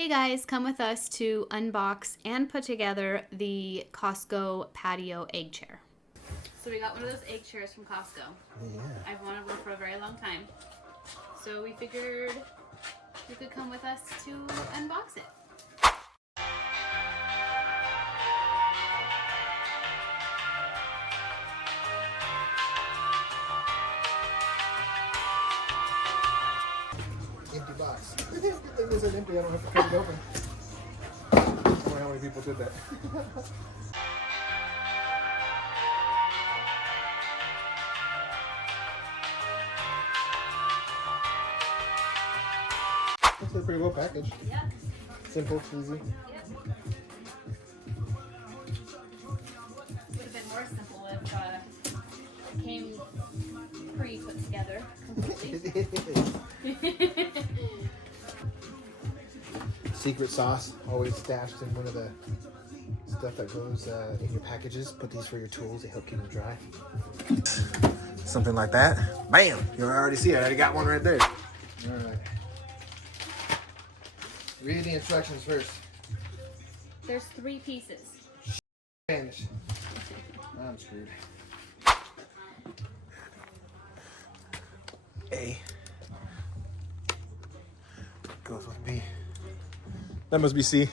Hey guys, come with us to unbox and put together the Costco Patio Egg Chair. So we got one of those egg chairs from Costco. Yeah. I've wanted one for a very long time. So we figured you could come with us to unbox it. Empty box. Good thing this is empty. I don't have to cut it open. I wonder how many people did that. That's pretty well packaged. Yeah. Simple, easy. Yep. Would have been more simple if it came pre-put together completely. Secret sauce, always stashed in one of the stuff that goes in your packages. Put these for your tools to help keep them dry. Something like that. Bam! You already see it. I already got one right there. All right. Read the instructions first. There's 3 pieces. Spanish. I'm screwed. A goes with B. That must be C.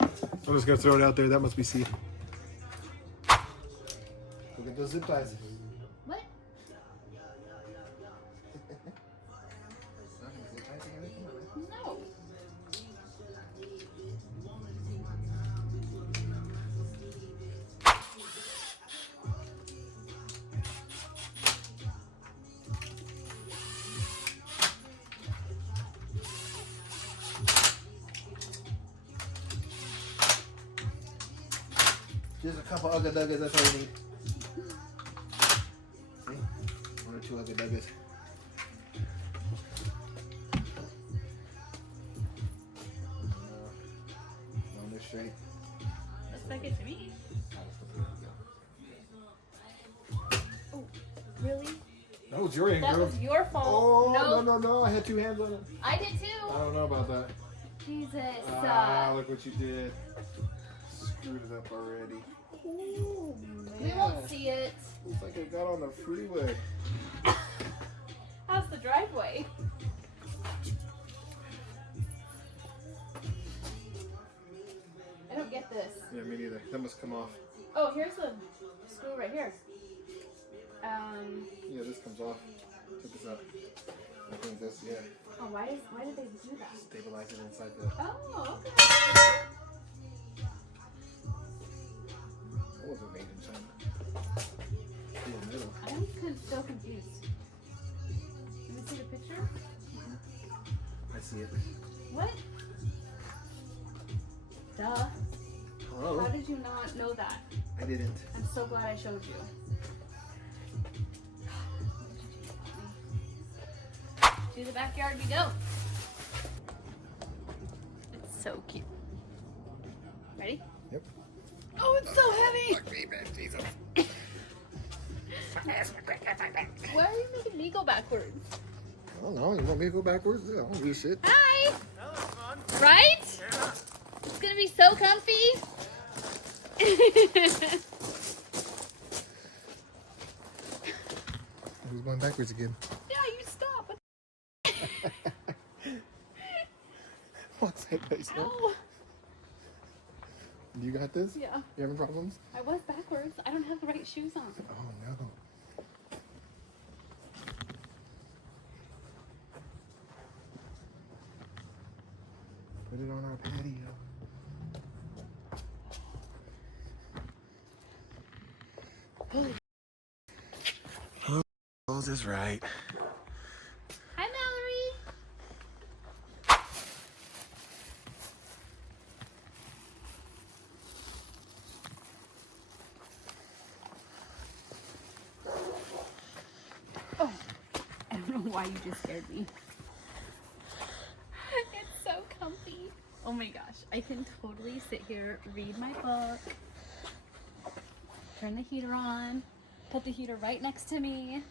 I'm just gonna throw it out there. That must be C. Look at those zip ties. What? No. Just a couple ugga duggas, that's all you need. See? 1 or 2 ugga duggas. No, they're straight. Looks like it to me. Oh, really? That was your hand, That girl. was your fault. Oh, Nope. no, I had 2 hands on it. I did I too. don't know about that. Jesus. Look what you did. Screwed it up already. Oh, We won't see it. Looks like it got on the freeway. How's the driveway? I don't get this. Yeah, me neither. That must come off. Oh, here's the screw right here. Yeah, this comes off. Check this out. I think this, yeah. Oh, why did they do that? Stabilize it inside the. Oh, okay. That wasn't made in China. In the middle. I'm so confused. Let me see the picture. I see it. What? Duh. Hello? How did you not know that? I didn't. I'm so glad I showed you. To the backyard we go. It's so cute. Ready? Yep. Oh, it's so heavy. Jesus. Why are you making me go backwards? I don't know. You want me to go backwards? I don't do shit. Hi. That was fun. Right? Yeah. It's gonna be so comfy. Who's going backwards again? Yeah, you stop. What's that place? Ow. You got this? Yeah. You having problems? I was backwards. I don't have the right shoes on. Oh no. Put it on our patio. Oh, Rose is right. Hi, Mallory. Oh, I don't know why you just scared me. It's so comfy. Oh my gosh, I can totally sit here, read my book, turn the heater on, put the heater right next to me.